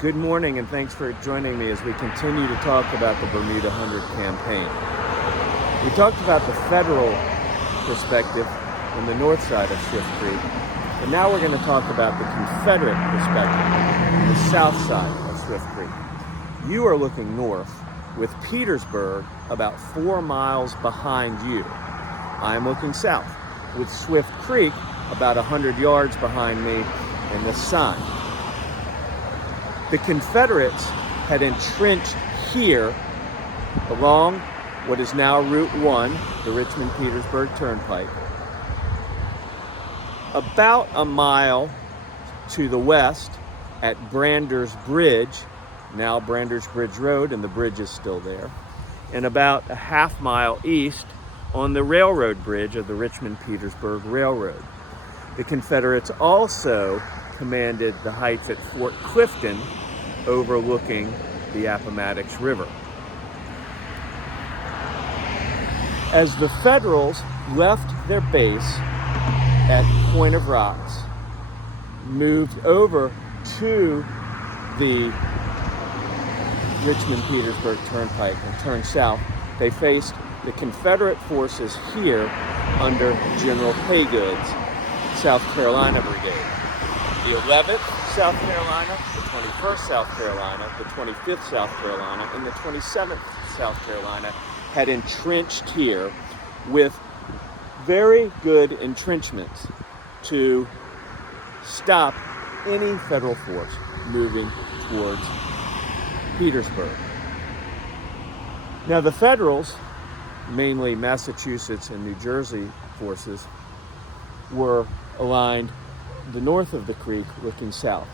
Good morning, and thanks for joining me as we continue to talk about the Bermuda Hundred Campaign. We talked about the federal perspective on the north side of Swift Creek, and now we're going to talk about the Confederate perspective on the south side of Swift Creek. You are looking north with Petersburg about 4 miles behind you. I'm looking south with Swift Creek about 100 yards behind me in the sun. The Confederates had entrenched here along what is now Route 1, the Richmond-Petersburg Turnpike, about a mile to the west at Brander's Bridge, now Brander's Bridge Road, and the bridge is still there, and about a half mile east on the railroad bridge of the Richmond-Petersburg Railroad. The Confederates also commanded the heights at Fort Clifton overlooking the Appomattox River. As the Federals left their base at Point of Rocks, moved over to the Richmond-Petersburg Turnpike and turned south, they faced the Confederate forces here under General Haygood's South Carolina Brigade. The 11th South Carolina, the 21st South Carolina, the 25th South Carolina, and the 27th South Carolina had entrenched here with very good entrenchments to stop any federal force moving towards Petersburg. Now the Federals, mainly Massachusetts and New Jersey forces, were aligned the north of the creek looking south.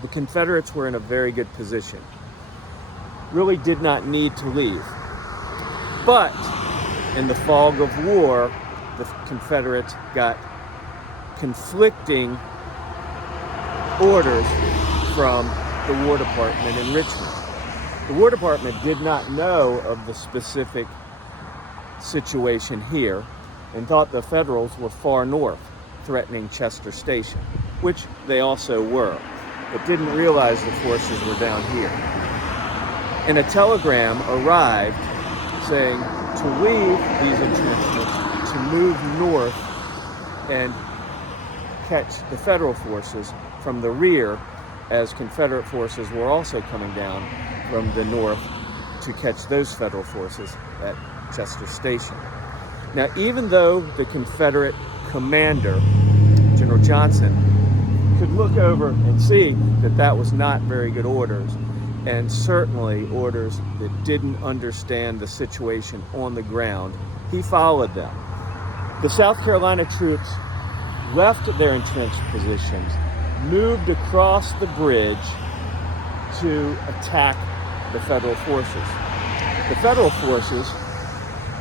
The Confederates were in a very good position. Really did not need to leave. But in the fog of war, the Confederates got conflicting orders from the War Department in Richmond. The War Department did not know of the specific situation here and thought the Federals were far north, threatening Chester Station, which they also were, but didn't realize the forces were down here. And a telegram arrived saying to leave these entrenchments, to move north and catch the Federal forces from the rear, as Confederate forces were also coming down from the north to catch those Federal forces at Chester Station. Now, even though the Confederate commander, General Johnson, could look over and see that that was not very good orders, and certainly orders that didn't understand the situation on the ground, he followed them. The South Carolina troops left their entrenched positions, moved across the bridge to attack the Federal forces. The Federal forces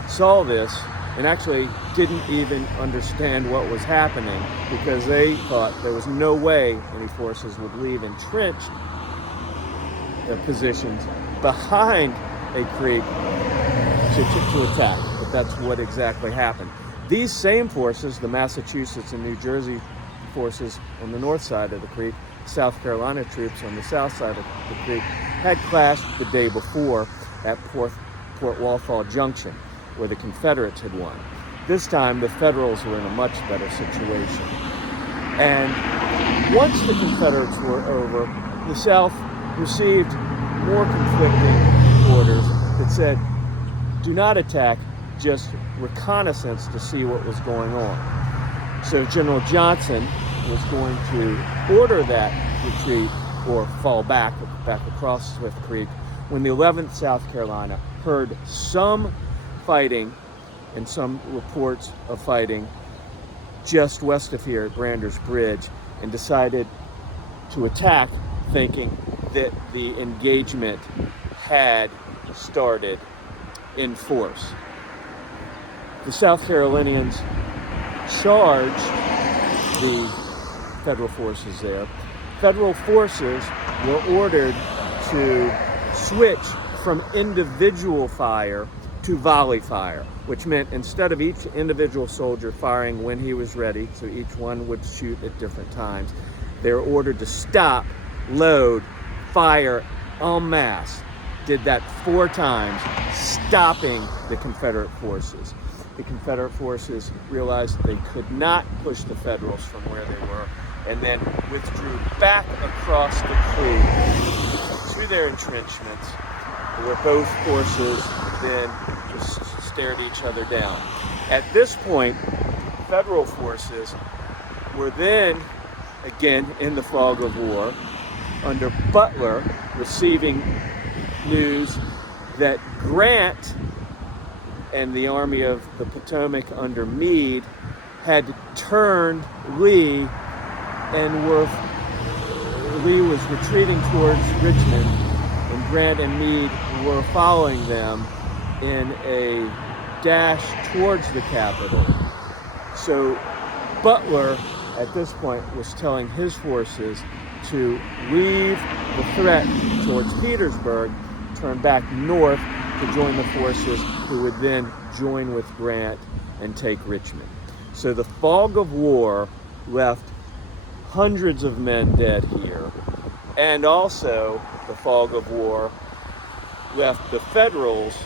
saw this and actually didn't even understand what was happening because they thought there was no way any forces would leave entrenched their positions behind a creek to attack. But that's what exactly happened. These same forces, the Massachusetts and New Jersey forces on the north side of the creek, South Carolina troops on the south side of the creek, had clashed the day before at Port Walthall Junction, where the Confederates had won. This time, the Federals were in a much better situation. And once the Confederates were over, the South received more conflicting orders that said, do not attack, just reconnaissance to see what was going on. So General Johnson was going to order that retreat or fall back across Swift Creek when the 11th South Carolina heard some fighting and some reports of fighting just west of here at Brander's Bridge, and decided to attack, thinking that the engagement had started in force. The South Carolinians charged the Federal forces there. Federal forces were ordered to switch from individual fire to volley fire, which meant instead of each individual soldier firing when he was ready, so each one would shoot at different times, they were ordered to stop, load, fire en masse, did that 4 times, stopping the Confederate forces. The Confederate forces realized they could not push the Federals from where they were, and then withdrew back across the creek to their entrenchments, where both forces then just stared each other down. At this point, Federal forces were then again in the fog of war under Butler, receiving news that Grant and the Army of the Potomac under Meade had turned Lee, and Lee was retreating towards Richmond, and Grant and Meade were following them in a dash towards the capital. So Butler at this point was telling his forces to leave the threat towards Petersburg, turn back north to join the forces who would then join with Grant and take Richmond. So the fog of war left hundreds of men dead here, and also the fog of war left the Federals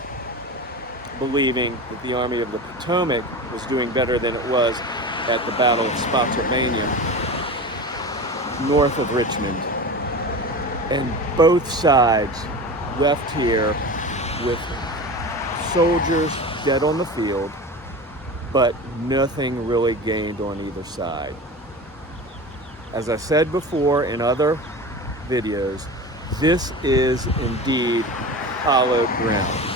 believing that the Army of the Potomac was doing better than it was at the Battle of Spotsylvania north of Richmond. And both sides left here with soldiers dead on the field, but nothing really gained on either side. As I said before in other videos, this is indeed hallowed ground.